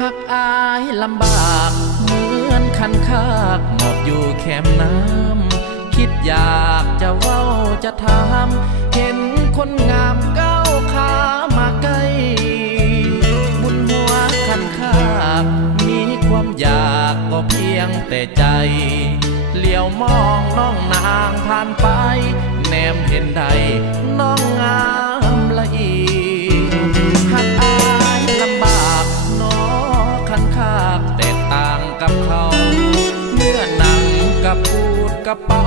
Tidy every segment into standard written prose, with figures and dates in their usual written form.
หักอายลำบากเหมือนคันคากหมอบอยู่แคมน้ำคิดอยากจะเว้าจะถามเห็นคนงามก้าวขามาใกล้บุญหัวคันคากมีความอยากก็เพียงแต่ใจเลี้ยวมองน้องนางผ่านไปแนมเห็นใดน้องงามละอีหักอายลำบากน้อคันคากแตกต่างกับเขาเมื่อนั่งกับพูดกระเป๋า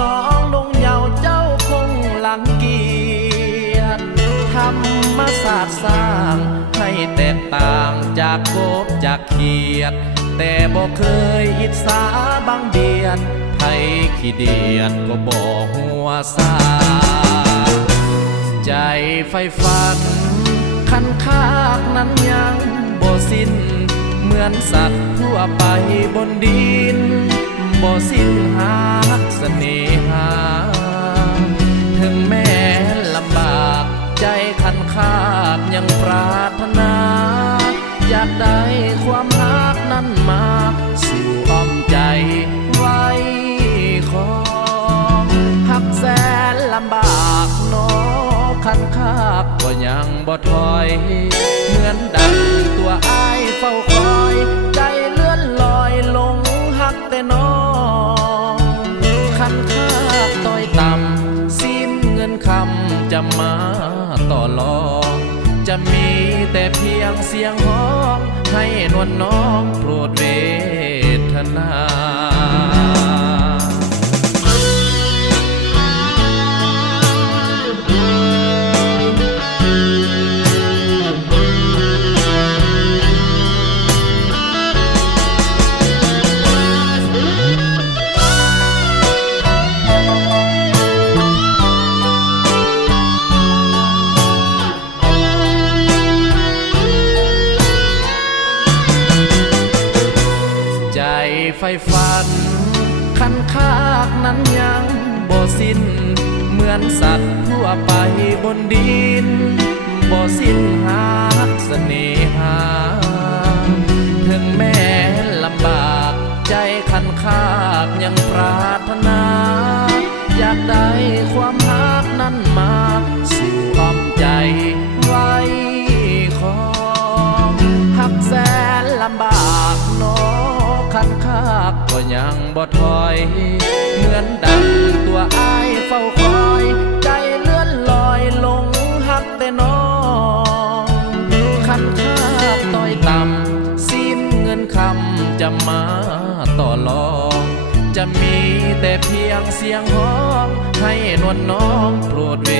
น้องลงเหยาเจ้าคงลังเกียจธรรมศาสตร์สร้างให้แตกต่างจากกบจากเขียดแต่บ่เคยอิจฉาบังเบียดไผขี้เดียดก็บ่หัวซาใจไฟฝันคันคากนั้นยังบ่สิ้นเหมือนสัตว์ทั่วไปบนดินบ่สิ้นหาเสน่หาถึงแม้ลำบากใจคันคากยังปรารถนาอยากได้ความรักนั้นมาสู่อ้อมใจไว้ขอหักแสนลำบากน้อคันคากก็ยังบ่ถอยเหมือนดังตัวอ้ายเฝ้าคอยใจเลื่อนลอยลงหักแต่น้องคันคากต้อยต่ำสิ้นเงินคำจะมาต่อรองจะมีแต่เพียงเสียงห้องให้นวลน้องโปรดเวทนาไฟฝันคันคากนั้นยังบ่สิ้นเหมือนสัตว์ทั่วไปบนดินบ่สิ้นหาเสน่หาถึงแม้ลำบากใจคันคากยังปรารถนาอยากได้ความรักนั้นมาสู่อ้อมใจไว้ขอหักแสนลำบากน้อคันคากก็ยังบ่ถอยเหมือนดังตัวอ้ายเฝ้าคอยใจเลื่อนลอยลงหักแต่น้องคันคากต้อยต่ำสิ้นเงินคำจะมาต่อรองจะมีแต่เพียงเสียงห้องให้นวลน้องโปรดเว